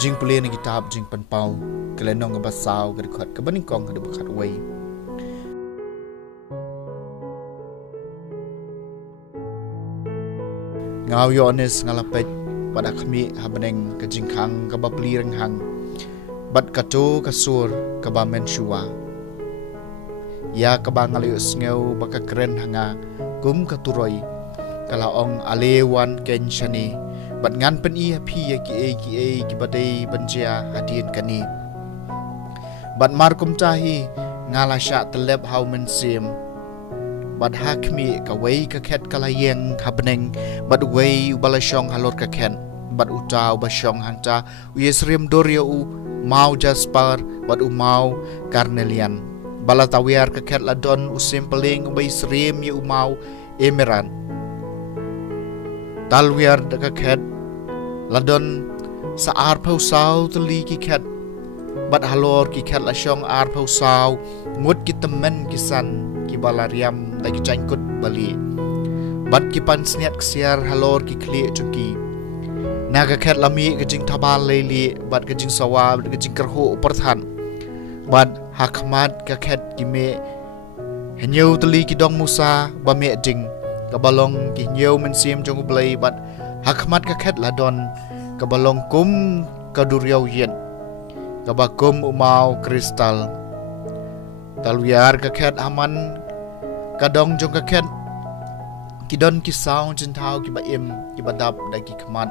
jing pulih na kitab jing panpau kelenong ke basau ke dekat ke beningkong ke dekat wei ngau yones ngalapet pada kami habeneng ke jingkang ke bapli renghang bat kato kasur ke bamen shua ya ke bangaliu sngeu baka keren hanga kum katuroi kalaong alewan ken shani bat ngan pen i happy ki badai banjia hadin kani bat markum tahi ngala sha teleb hau men sim bat hakmi ka wei ka khet kala yeng khabneng bat wei ubalashong halor ka khen bat utau bashong hangta uyesrim dorio u mau jaspar bat u mau carnelian balatawiar ka khet ladon u simpeling u srim ye u mau emeran talwiar ka khet ladon sa ar phau sau tli ki khet bat halor ki khet la shong ar phau sau ngut ki temen kisan ki balariam lagi jangkut bali bat ki pan sniat ksiar halor ki kli chunki naga khet lami ke jing thabal leili bat ke jing sawa bat ke jing kerho uparthan bat hakmat ka khet ki me henyau tli ki dong musa ba me jing ka balong ki nyau men sim jong blai bat hakmat ka khet ladon ka balong kum ka duryau yen ka ba kum umau kristal talwiar ka khet aman kadong jong ka khet kidon ki saung jin thau ki ba im ki badap da ki khmat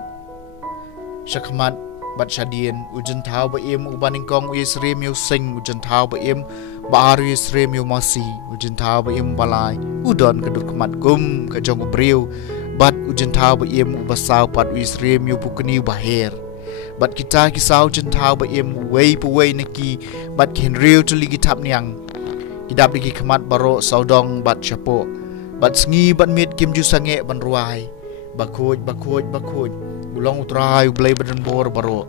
shakmat bat shadien ujin thau ba im ubaning kong isrim yu sing ujin thau ba im ba aru isrim yu masi ujin thau ba im balai udon ka dur khmat kum ka jong ubriu bat ujin thau ba im ubasau pat isrim yu bukni baher bat kita ki sau jin thau ba im wei pu wei neki bat kin riu tu ligi tap niang kidap lagi khmat baro saudong bat chapo bat sngi bat mit kim ju sange ban ruai bakuj ulong utrai ublai badan bor baro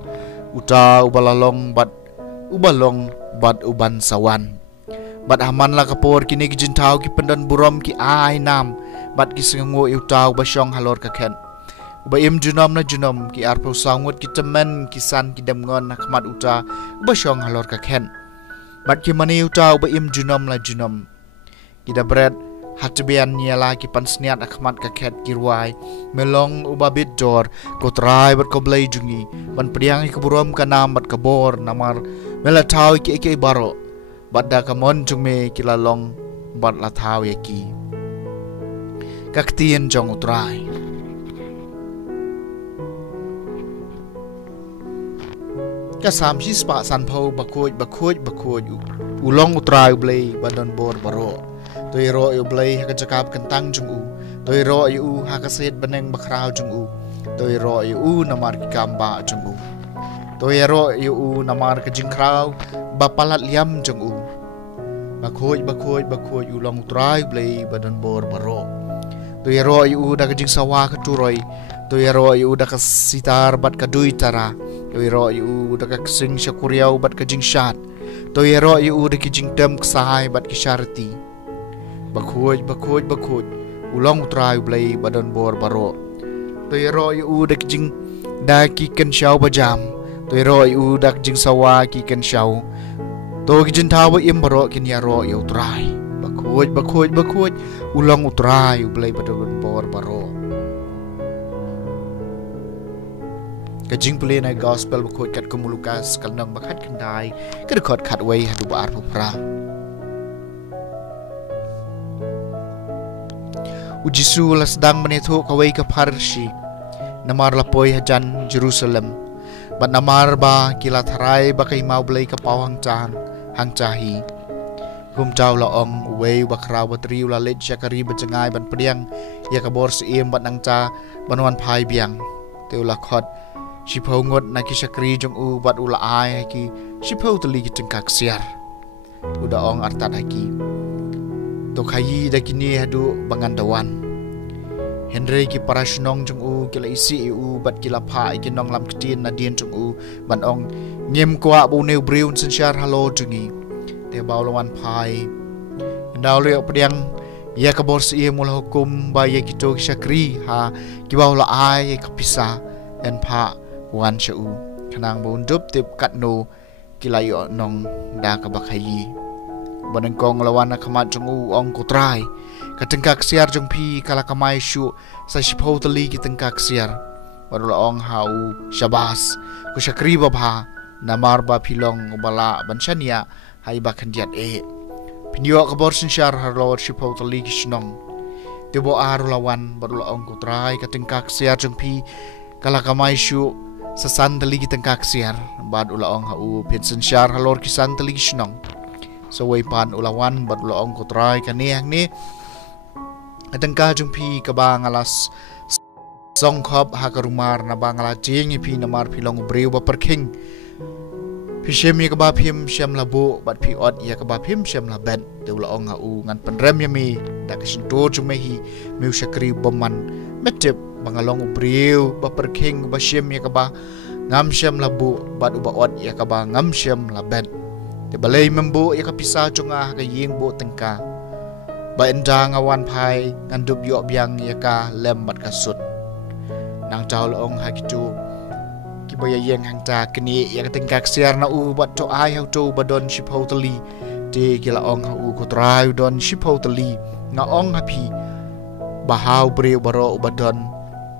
uta ubalalong bat uban sawan bat aman la kapor kini ki jintau ki pendan burom ki ai nam bat ki sengo utau basyong halor ka khen ubaim junom na junom ki arpo sangut ki temen kisan ki demngon na khmat uta basyong halor ka khen bat ki mani utau ubaim junom la junom ki da bread hatbian nyala ki pansniat akhmat ka khet kirwai melong ubabit jor kotrai bat koblai jungi ban priang ki burom kanam bat kabor namar melatau ki baro bat da kamon jungme ki lalong bat latau ki kaktien jong utrai ka samsi spa san phau bakuj ulong utrai blai badon bor baro toiro yu blai ha jakap kentang jungu toiro yu ha kaset beneng bakrau jungu toiro yu namar ki kamba jungu toiro yu namar ka jingkrau bapalat liam jungu bakhoj ulong utrai blai badan bor baro toiro yu da ka jing sawa ka turoi toiro yu da ka sitar bat ka duitara toiro yu da ka sing syakuriau bat ka jing shat toiro yu da ki jing tem ksai bat ki sharti bakhoj ulong utrai blai badan bor baro toiro yu dak jing da ki ken shau bajam toiro yu dak jing sawa ki ken shau to ki jin thaw im baro kin ya ro yu utrai bakhoj ulong utrai blai badan bor baro ka jing pule na gospel bakhoj kat kumulukas kalnang bakhat kendai ka record khat wei hadu bar pra Ujisu la sedang menetho kawai ke Parsi namar lapoi hajan Jerusalem bat namar ba kila tharai ba kai mau blai ka pawang chan hang cahi hum chau la ong wei ba kraw batri la lech jakari ba jangai ban priang ya ka bor siem bat nang cha banwan phai biang teu la khot shipho ngot na ki sakri jong u bat ula ai ki shipho tli ki tengkak siar uda ong artat haki to khayi da kini hadu bangandawan Henry ki parashnong jung u kila isi u bat kila pha ki nong lam ktin na dien jung u ban ong ngem kwa bu neu briun sensyar halo jungi te baulawan phai ndaw le pediang ya ka bor si mul hukum ba ye ki to sakri ha ki baula ai ka pisa en pha wan shu kanang bundup tip katno kilayo nong da kabakhayi banang kong lawan na kamat jong ong kutray katengkak siar jong pi kala kamay shu sa shipho tali kitengkak siar barula ong hau shabas ku syakri babha namar ba pilong bala banchania hai ba khandiat pinyo kabor sinsyar harlo shipho tali kishnong tibo arulawan barula ong kutray katengkak siar jong pi kala kamay shu sa sandali kitengkak siar bad ula ong hau pensen syar halor kisan tali kishnong so way pan ulawan bad ula ong kutray kanihang ni atengka jong pi kabang alas songkhop hakarumar na bangala jing pi namar pilong breu ba perking pishem ya kaba phim shem labu bat pi ot ya kaba phim shem la ben de ula ong hau ngan penrem yami da kisinto jume hi meu syakri boman metep bangalong breu ba perking ba shem ya kaba ngam shem labu bat uba ot ya kaba ngam shem la ben de balai membu ya kapisa chunga ka ying bo tengka ba endang awan phai ngandup yo biang ya ka lem bat kasut nang taul ong hakitu kibaya yeng hang ta kini ya tengkak siar na u bat to ai hau to badon shipho tali de kila ong hu ko trai don shipho tali nga ong hapi bahau bre baro badon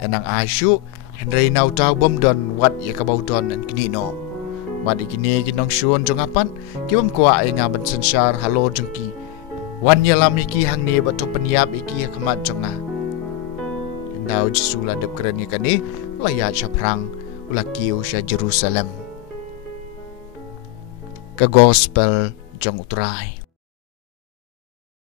enang asyu henry nau tau bom don wat ya ka bau don en kini no mat ikini kinong shun jong apan kibam ko ai nga ban sensyar halo jengki wan yalam iki hang ne bat to peniap iki kamat jonga endau jisula dep keren ikani layat syaprang ulakiu sya Jerusalem ke gospel jong utrai